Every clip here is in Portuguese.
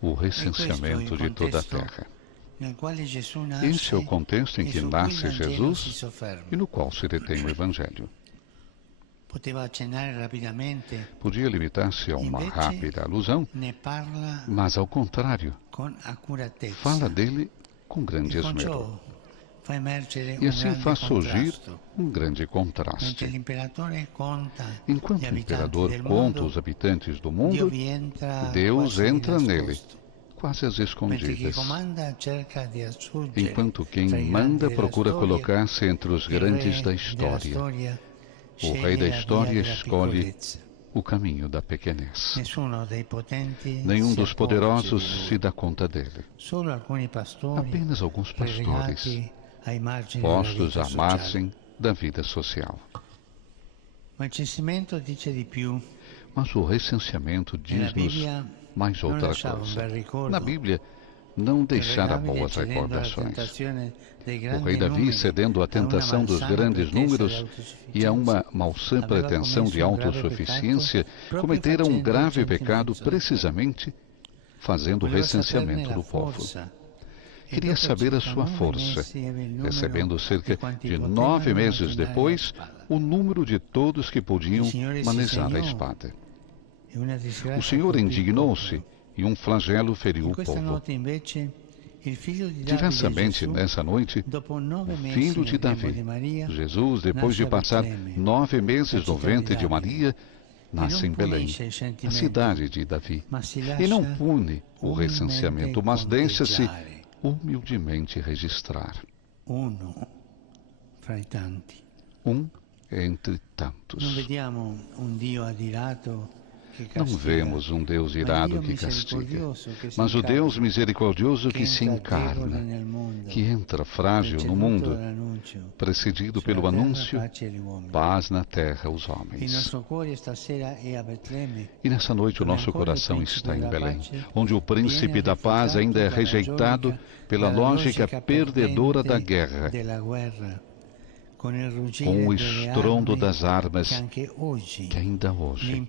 o recenseamento de toda a terra. Este é o contexto em que nasce Jesus e no qual se detém o Evangelho. Podia limitar-se a uma rápida alusão, mas, ao contrário, fala dele com grande esmero. E assim faz surgir um grande contraste. Enquanto o imperador conta os habitantes do mundo, Deus entra nele, quase às escondidas. Enquanto quem manda procura colocar-se entre os grandes da história. O rei da história escolhe o caminho da pequenez. Nenhum dos poderosos se dá conta dele. Apenas alguns pastores, postos à margem da vida social. Mas o recenseamento diz-nos mais outra coisa. Na Bíblia, não deixará boas recordações. O rei Davi, cedendo à tentação dos grandes números e a uma malsã pretensão de autossuficiência, cometera um grave pecado precisamente fazendo o recenseamento do povo. Queria saber a sua força, recebendo cerca de 9 meses depois o número de todos que podiam manejar a espada. O Senhor indignou-se e um flagelo feriu o povo. Diversamente, nessa noite, o filho de Davi, Jesus, depois de passar 9 meses no ventre de Maria, nasce em Belém, a cidade de Davi, e não pune o recenseamento, mas deixa-se humildemente registrar. Um entre tantos. Não vemos um Deus irado que castiga, mas o Deus misericordioso que se encarna, que entra frágil no mundo, precedido pelo anúncio, paz na terra aos homens. E nessa noite o nosso coração está em Belém, onde o príncipe da paz ainda é rejeitado pela lógica perdedora da guerra, com o estrondo das armas que ainda hoje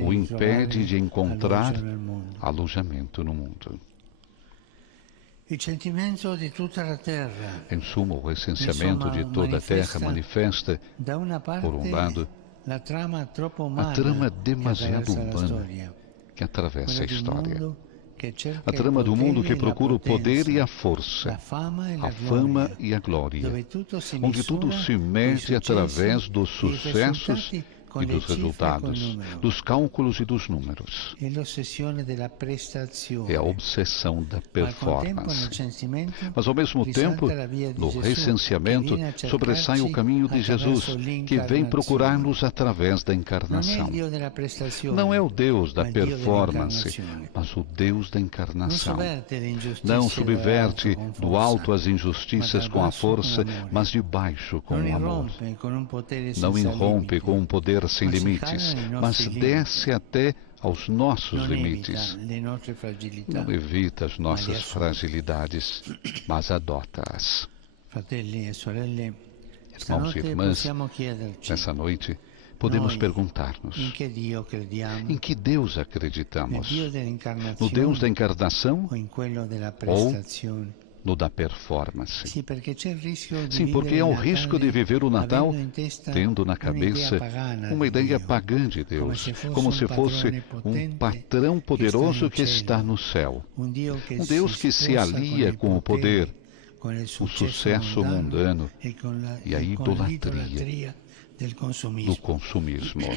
o impede de encontrar alojamento no mundo. Em suma, o recenseamento de toda a terra manifesta, por um lado, a trama demasiado humana que atravessa a história. A trama do mundo que procura o poder e a força, a fama e a glória, onde tudo se mede através dos sucessos e dos resultados, dos cálculos e dos números. É a obsessão da performance. Mas, ao mesmo tempo, no recenseamento, sobressai o caminho de Jesus, que vem procurar-nos através da encarnação. Não é o Deus da performance, mas o Deus da encarnação. Não subverte do alto as injustiças com a força, mas de baixo com o amor. Não irrompe com um poder sem limites, mas desce até aos nossos limites. Não evita as nossas fragilidades, mas adota-as. Irmãos e irmãs, nessa noite, podemos perguntar-nos: em que Deus acreditamos? No Deus da encarnação ou no da performance? Sim, porque há o risco de viver o Natal tendo na cabeça uma ideia pagã de Deus, como se fosse um patrão poderoso que está no céu. Um Deus que se alia com o poder, o sucesso mundano e a idolatria do consumismo.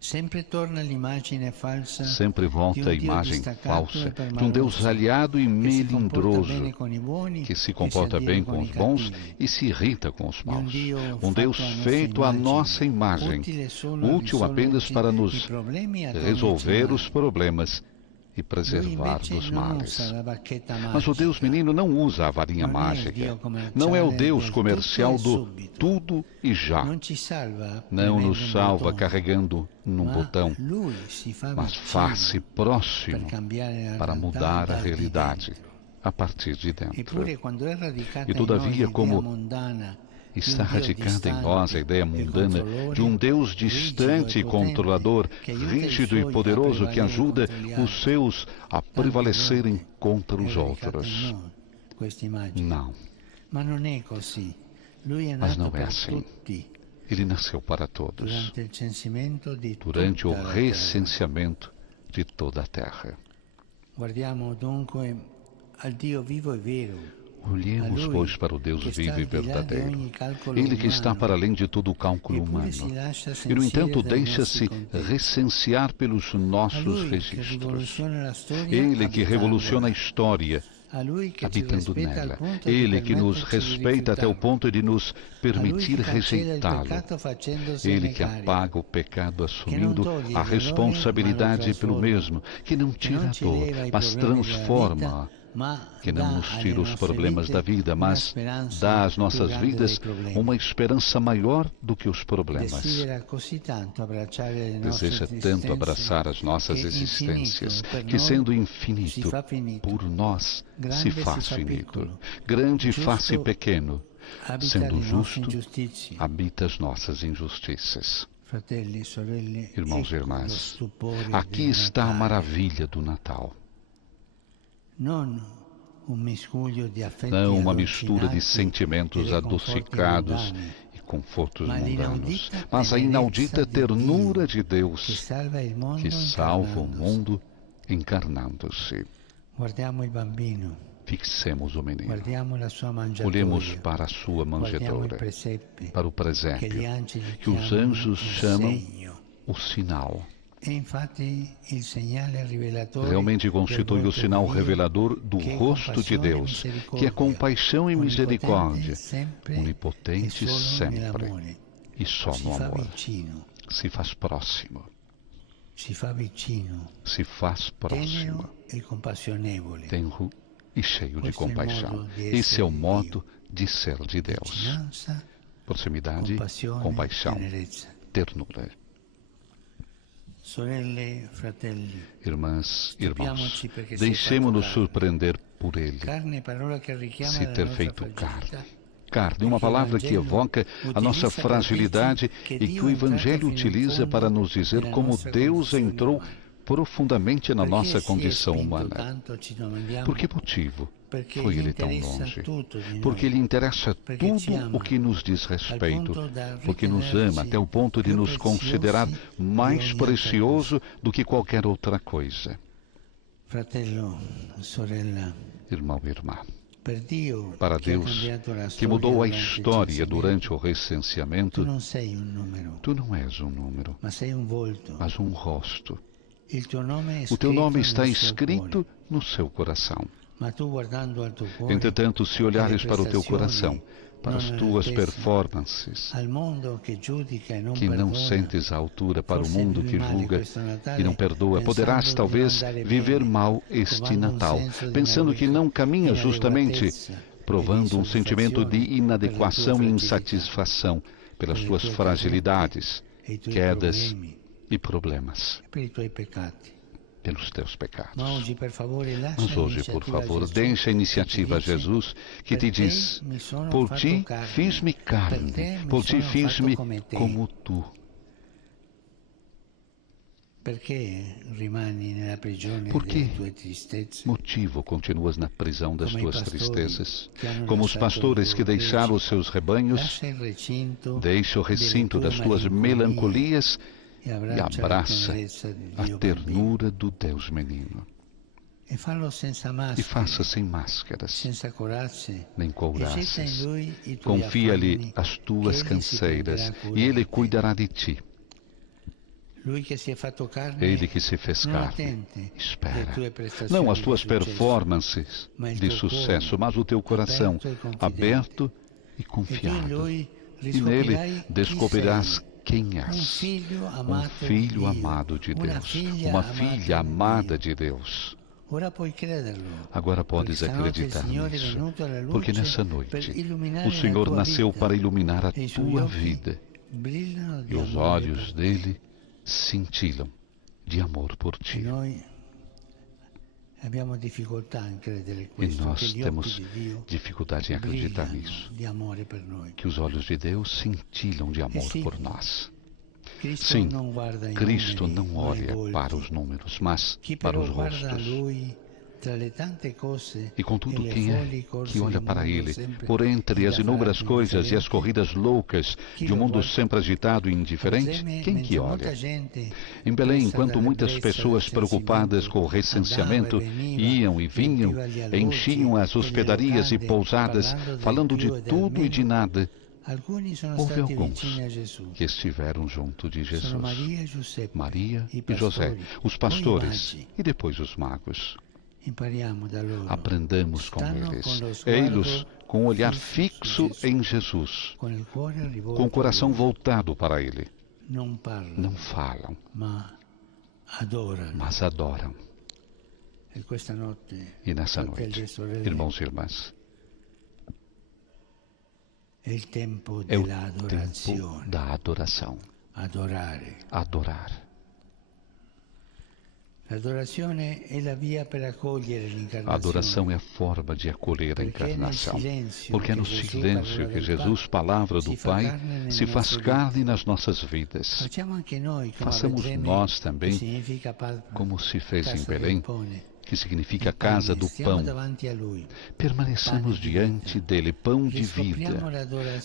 Sempre volta a imagem falsa de um Deus aliado e melindroso, que se comporta bem com os bons e se irrita com os maus. Um Deus feito à nossa imagem, útil apenas para nos resolver os problemas e preservar dos males. Mas o Deus menino não usa a varinha mágica. Não é o Deus comercial do tudo e já. Não nos salva carregando num botão, mas faz-se próximo para mudar a realidade a partir de dentro. E todavia, como Está radicada em nós a ideia mundana de um Deus distante e controlador, rígido e poderoso, que ajuda os seus a prevalecerem contra os outros. Não. Mas não é assim. Ele nasceu para todos, durante o recenseamento de toda a terra. Olhemos, pois, para o Deus vivo e verdadeiro, Ele que está para além de todo o cálculo humano, e, no entanto, deixa-se recensear pelos nossos registros. Ele que revoluciona a história, habitando nela. Ele que nos respeita até o ponto de nos permitir rejeitá-lo. Ele que apaga o pecado assumindo a responsabilidade pelo mesmo, que não tira a dor, mas transforma, que não nos tira os problemas da vida, mas dá às nossas vidas uma esperança maior do que os problemas. Deseja tanto abraçar as nossas existências, que, sendo infinito, por nós se faz finito. Grande faz-se pequeno, sendo justo, habita as nossas injustiças. Irmãos e irmãs, aqui está a maravilha do Natal. Não uma mistura de sentimentos adocicados e confortos mundanos, mas a inaudita ternura de Deus que salva o mundo encarnando-se. Fixemos o menino. Olhemos para a sua manjedoura, para o presépio, que os anjos chamam o sinal. Realmente constitui o sinal revelador do rosto de Deus, que é compaixão e misericórdia, onipotente sempre, e só no amor. Se faz próximo. Se faz próximo. Tenro e cheio de compaixão. Esse é o modo de ser de Deus. Proximidade, compaixão, ternura. Irmãs, irmãos, deixemo-nos surpreender por Ele, se ter feito carne. Carne, uma palavra que evoca a nossa fragilidade e que o Evangelho utiliza para nos dizer como Deus entrou profundamente na nossa condição humana. Por que motivo foi Ele tão longe? Porque lhe interessa tudo o que nos diz respeito, porque nos ama até o ponto de nos considerar mais precioso do que qualquer outra coisa. Irmão e irmã, para Deus, que mudou a história durante o recenseamento, tu não és um número, mas um rosto. O teu nome está escrito no seu coração. Entretanto, se olhares para o teu coração, para as tuas performances, que não sentes a altura, para o mundo que julga e não perdoa, poderás talvez viver mal este Natal, pensando que não caminhas justamente, provando um sentimento de inadequação e insatisfação pelas tuas fragilidades, quedas e problemas, pelos teus pecados. Mas hoje, por favor, deixa a iniciativa a Jesus, que te diz: por ti fiz-me carne, por ti fiz-me como tu. Por que motivo continuas na prisão das tuas tristezas? Como os pastores que deixaram os seus rebanhos, deixa o recinto das tuas melancolias e abraça a ternura do Deus menino. E faça sem máscaras, nem couraças. Confia-lhe as tuas canseiras, e Ele cuidará de ti. Ele que se fez carne, espera, não as tuas performances de sucesso, mas o teu coração aberto e confiado. E nele descobrirás quem és, um filho amado de Deus, uma filha amada de Deus. Agora podes acreditar nisso, porque nessa noite o Senhor nasceu para iluminar a tua vida, e os olhos dele cintilam de amor por ti. E nós temos dificuldade em acreditar nisso, que os olhos de Deus cintilam de amor por nós. Sim, Cristo não olha para os números, mas para os rostos. E contudo, quem é que olha para Ele, por entre as inúmeras coisas e as corridas loucas de um mundo sempre agitado e indiferente? Quem que olha? Em Belém, enquanto muitas pessoas preocupadas com o recenseamento iam e vinham, enchiam as hospedarias e pousadas, falando de tudo e de nada, houve alguns que estiveram junto de Jesus, Maria e José, os pastores e depois os magos. Aprendamos com eles. Ei-los com o olhar fixo em Jesus, com o coração voltado para Ele. Não falam, mas adoram. E nessa noite, irmãos e irmãs, é o tempo da adoração. Adorar. A adoração é a forma de acolher a encarnação, porque é no silêncio que Jesus, palavra do Pai, se faz carne nas nossas vidas. Façamos nós também, como se fez em Belém, que significa casa do pão. Permaneçamos diante dele, pão de vida.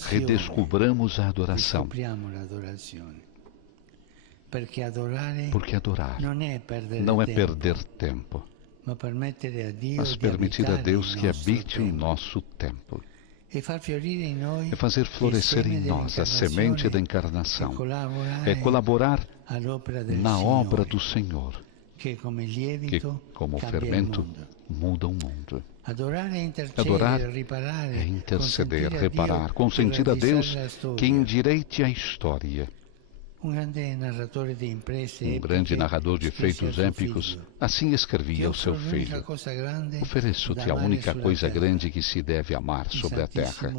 Redescobramos a adoração. Porque adorar não é perder tempo, mas permitir a Deus que habite o nosso tempo. É fazer florescer em nós a semente da encarnação. É colaborar na obra do Senhor, que, como fermento, muda o mundo. Adorar é interceder, reparar, consentir a Deus que endireite a história. Um grande narrador de feitos épicos assim escrevia ao seu filho: ofereço-te a única coisa grande que se deve amar sobre a terra,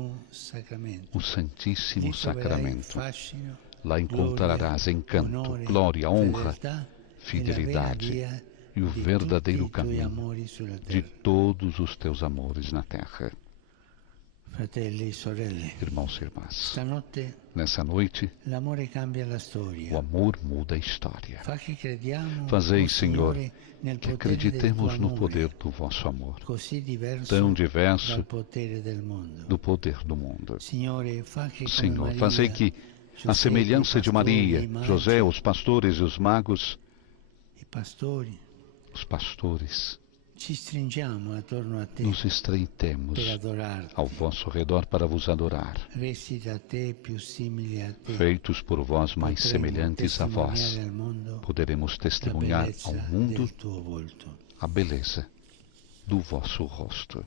o Santíssimo Sacramento. Lá encontrarás encanto, glória, honra, fidelidade e o verdadeiro caminho de todos os teus amores na terra. Irmãos e irmãs, nessa noite, o amor muda a história. Fazei, Senhor, que acreditemos no poder do vosso amor, tão diverso do poder do mundo. Senhor, fazei que, à semelhança de Maria, José, os pastores e os magos, os pastores, nos estreitemos ao vosso redor para vos adorar. Feitos por vós mais semelhantes a vós, poderemos testemunhar ao mundo a beleza do vosso rosto.